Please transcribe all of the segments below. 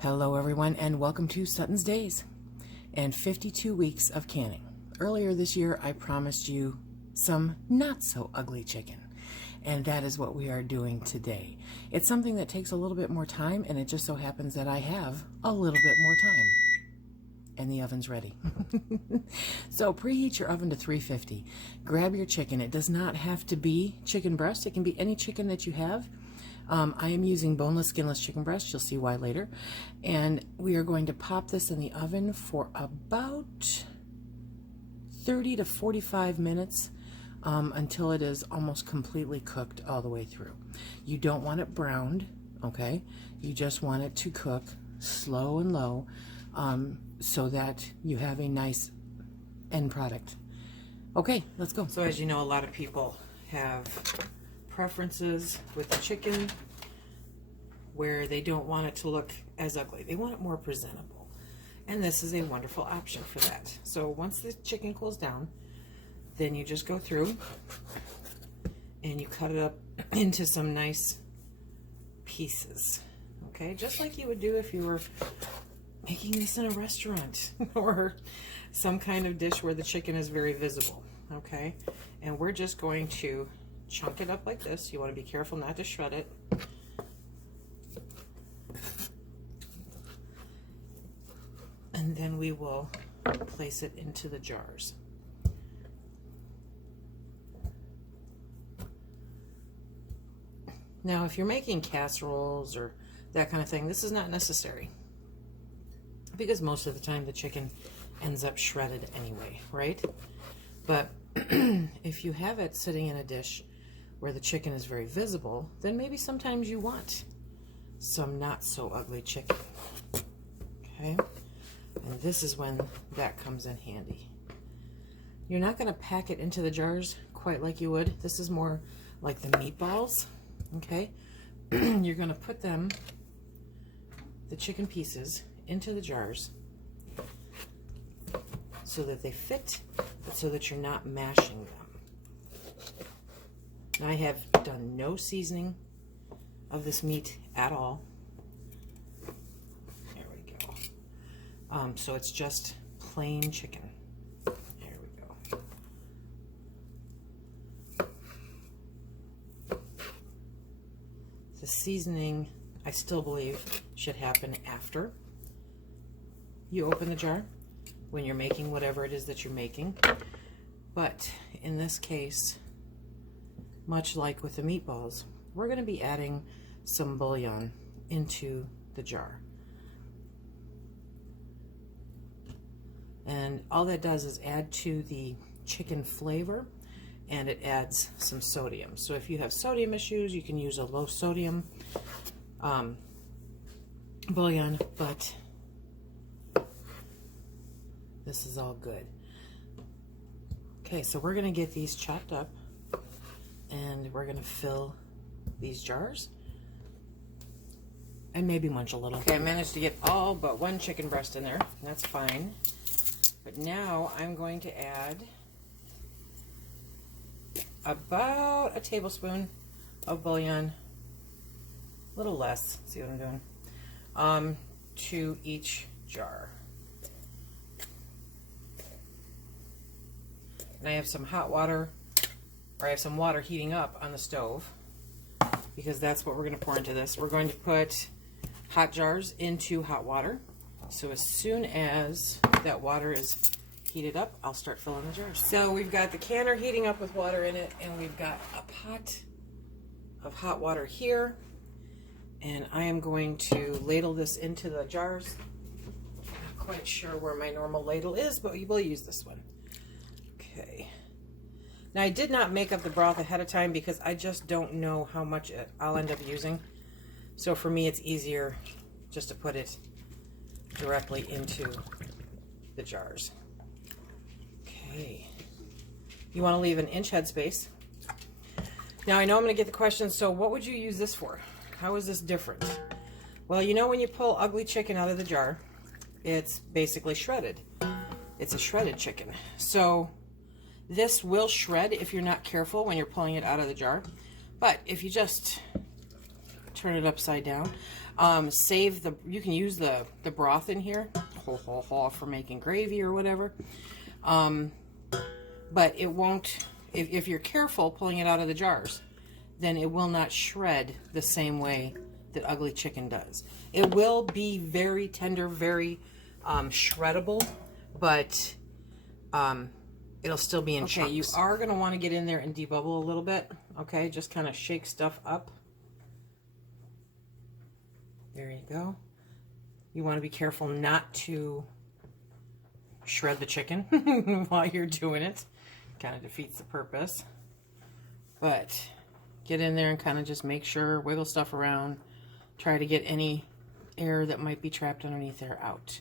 Hello everyone and welcome to SuttonsDaze and 52 weeks of canning. Earlier this year I promised you some not so ugly chicken, and that is what we are doing today. It's something that takes a little bit more time, and it just so happens that I have a little bit more time and the oven's ready. So preheat your oven to 350. Grab your chicken. It does not have to be chicken breast. It can be any chicken that you have. I am using boneless, skinless chicken breast. You'll see why later. And we are going to pop this in the oven for about 30 to 45 minutes until it is almost completely cooked all the way through. You don't want it browned, okay? You just want it to cook slow and low so that you have a nice end product. Okay, let's go. So as you know, a lot of people have preferences with the chicken where they don't want it to look as ugly. They want it more presentable. And this is a wonderful option for that. So once the chicken cools down, then you just go through and you cut it up into some nice pieces. Okay, just like you would do if you were making this in a restaurant or some kind of dish where the chicken is very visible. Okay, and we're just going to chunk it up like this. You want to be careful not to shred it. And then we will place it into the jars. Now, if you're making casseroles or that kind of thing, this is not necessary, because most of the time the chicken ends up shredded anyway, right? But if you have it sitting in a dish where the chicken is very visible, then maybe sometimes you want some not so ugly chicken. Okay, and this is when that comes in handy. You're not going to pack it into the jars quite like you would. This is more like the meatballs. Okay, you're going to put them, the chicken pieces, into the jars so that they fit, but so that you're not mashing them. I have done no seasoning of this meat at all. There we go. So it's just plain chicken. There we go. The seasoning, I still believe, should happen after you open the jar, when you're making whatever it is that you're making. But in this case, much like with the meatballs, we're going to be adding some bouillon into the jar. And all that does is add to the chicken flavor, and it adds some sodium. So if you have sodium issues, you can use a low sodium bouillon, but this is all good. Okay, so we're going to get these chopped up, and we're going to fill these jars and maybe munch a little. Okay, I managed to get all but one chicken breast in there. That's fine. But now I'm going to add about a tablespoon of bouillon, a little less, see what I'm doing, to each jar. And I have some hot water, or I have some water heating up on the stove, because that's what we're going to pour into this. We're going to put hot jars into hot water. So as soon as that water is heated up, I'll start filling the jars. So we've got the canner heating up with water in it, and we've got a pot of hot water here. And I am going to ladle this into the jars. Not quite sure where my normal ladle is, but we will use this one. Okay. Now, I did not make up the broth ahead of time because I just don't know how much I'll end up using. So for me, it's easier just to put it directly into the jars. Okay. You want to leave an inch headspace. Now, I know I'm going to get the question, so what would you use this for? How is this different? Well, you know, when you pull ugly chicken out of the jar, it's basically shredded. It's a shredded chicken. So this will shred if you're not careful when you're pulling it out of the jar. But if you just turn it upside down. Save the, you can use the broth in here for making gravy or whatever. But it won't, if you're careful pulling it out of the jars, then it will not shred the same way that ugly chicken does. It will be very tender, very shreddable, but it'll still be in chunks. Okay, you are going to want to get in there and debubble a little bit. Okay, just kind of shake stuff up. There you go. You want to be careful not to shred the chicken while you're doing it. Kind of defeats the purpose. But get in there and kind of just make sure, wiggle stuff around. Try to get any air that might be trapped underneath there out.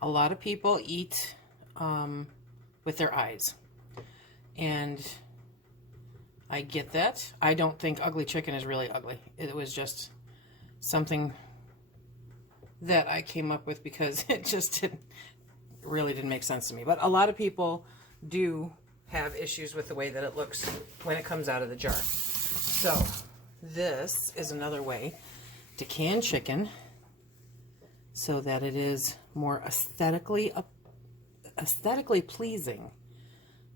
A lot of people eat with their eyes, and I get that. I don't think ugly chicken is really ugly. It was just something that I came up with because it just really didn't make sense to me. But a lot of people do have issues with the way that it looks when it comes out of the jar. So this is another way to can chicken so that it is more aesthetically pleasing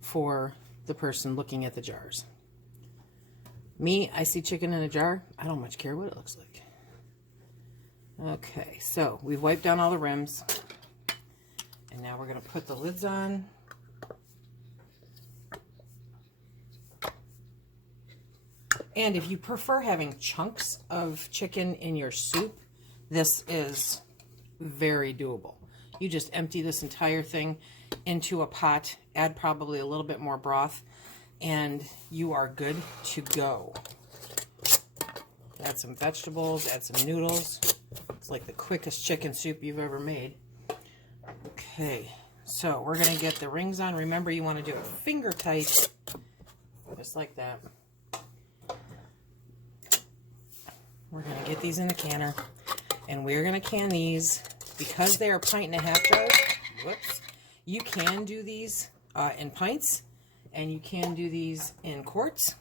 for the person looking at the jars. Me, I see chicken in a jar, I don't much care what it looks like. Okay, so we've wiped down all the rims, and now we're going to put the lids on. And if you prefer having chunks of chicken in your soup, this is very doable. You just empty this entire thing into a pot, add probably a little bit more broth, and you are good to go. Add some vegetables, add some noodles. It's like the quickest chicken soup you've ever made. Okay, so we're going to get the rings on. Remember, you want to do it finger tight, just like that. We're going to get these in the canner, and we're going to can these because they are 1.5 jars. Whoops. You can do these in pints, and you can do these in quarts.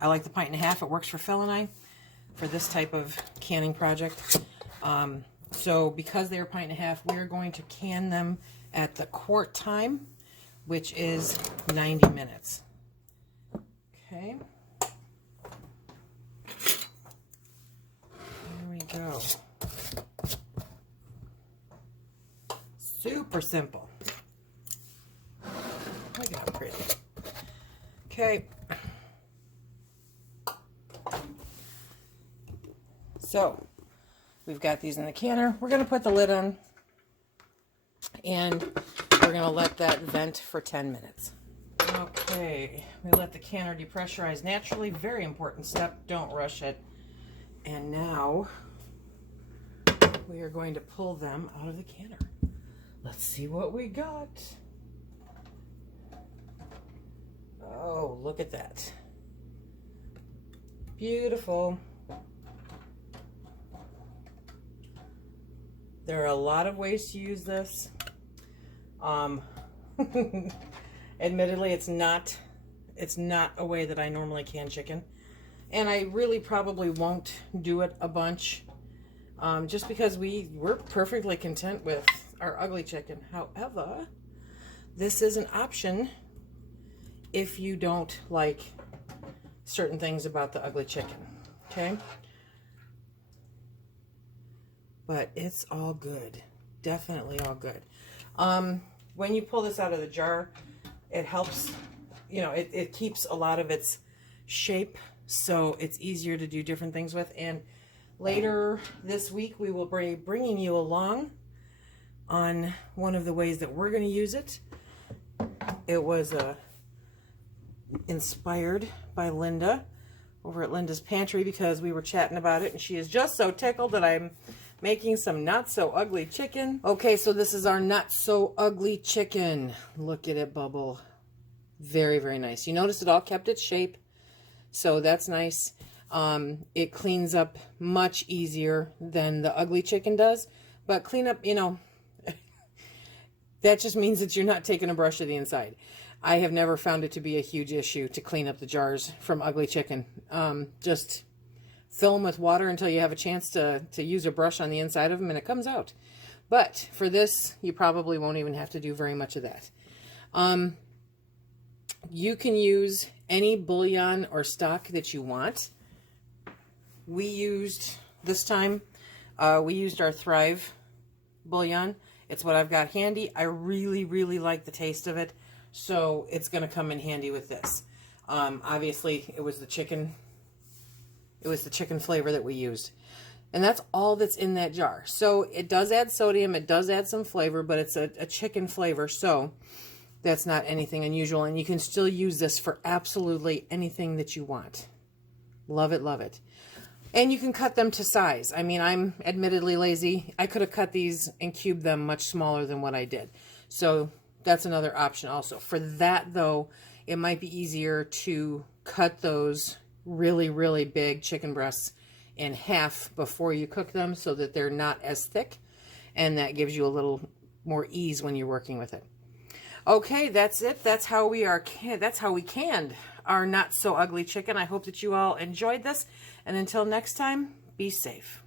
I like the 1.5. It works for Phil and I for this type of canning project. So because they're 1.5, we're going to can them at the quart time, which is 90 minutes. Okay. There we go. Super simple. Look how pretty. Okay. So we've got these in the canner. We're going to put the lid on, and we're going to let that vent for 10 minutes. Okay, we let the canner depressurize naturally. Very important step. Don't rush it. And now we are going to pull them out of the canner. Let's see what we got. Oh, look at that. Beautiful. There are a lot of ways to use this. Admittedly, it's not a way that I normally can chicken. And I really probably won't do it a bunch. Just because we're perfectly content with our ugly chicken. However, this is an option if you don't like certain things about the ugly chicken. Okay? But it's all good. Definitely all good. When you pull this out of the jar, it helps, it keeps a lot of its shape, so it's easier to do different things with. And later this week, we will be bringing you along on one of the ways that we're going to use it. It was inspired by Linda over at Linda's Pantry because we were chatting about it, and she is just so tickled that I'm making some not so ugly chicken. Okay, so this is our not so ugly chicken. Look at it bubble. Very, very nice. You notice it all kept its shape, so that's nice. It cleans up much easier than the ugly chicken does, but clean up, that just means that you're not taking a brush to the inside. I have never found it to be a huge issue to clean up the jars from ugly chicken. Just fill them with water until you have a chance to use a brush on the inside of them, and it comes out. But for this, you probably won't even have to do very much of that. You can use any bouillon or stock that you want. We used, this time, we used our Thrive bouillon. It's what I've got handy. I really, really like the taste of it, so it's going to come in handy with this. Obviously, it was the chicken flavor that we used. And that's all that's in that jar. So it does add sodium, it does add some flavor, but it's a chicken flavor, so that's not anything unusual. And you can still use this for absolutely anything that you want. Love it, love it. And you can cut them to size. I mean, I'm admittedly lazy. I could have cut these and cubed them much smaller than what I did. So that's another option also. For that, though, it might be easier to cut those really, really big chicken breasts in half before you cook them so that they're not as thick, and that gives you a little more ease when you're working with it. Okay, that's it. That's how we canned our not so ugly chicken. I hope that you all enjoyed this, and until next time, be safe.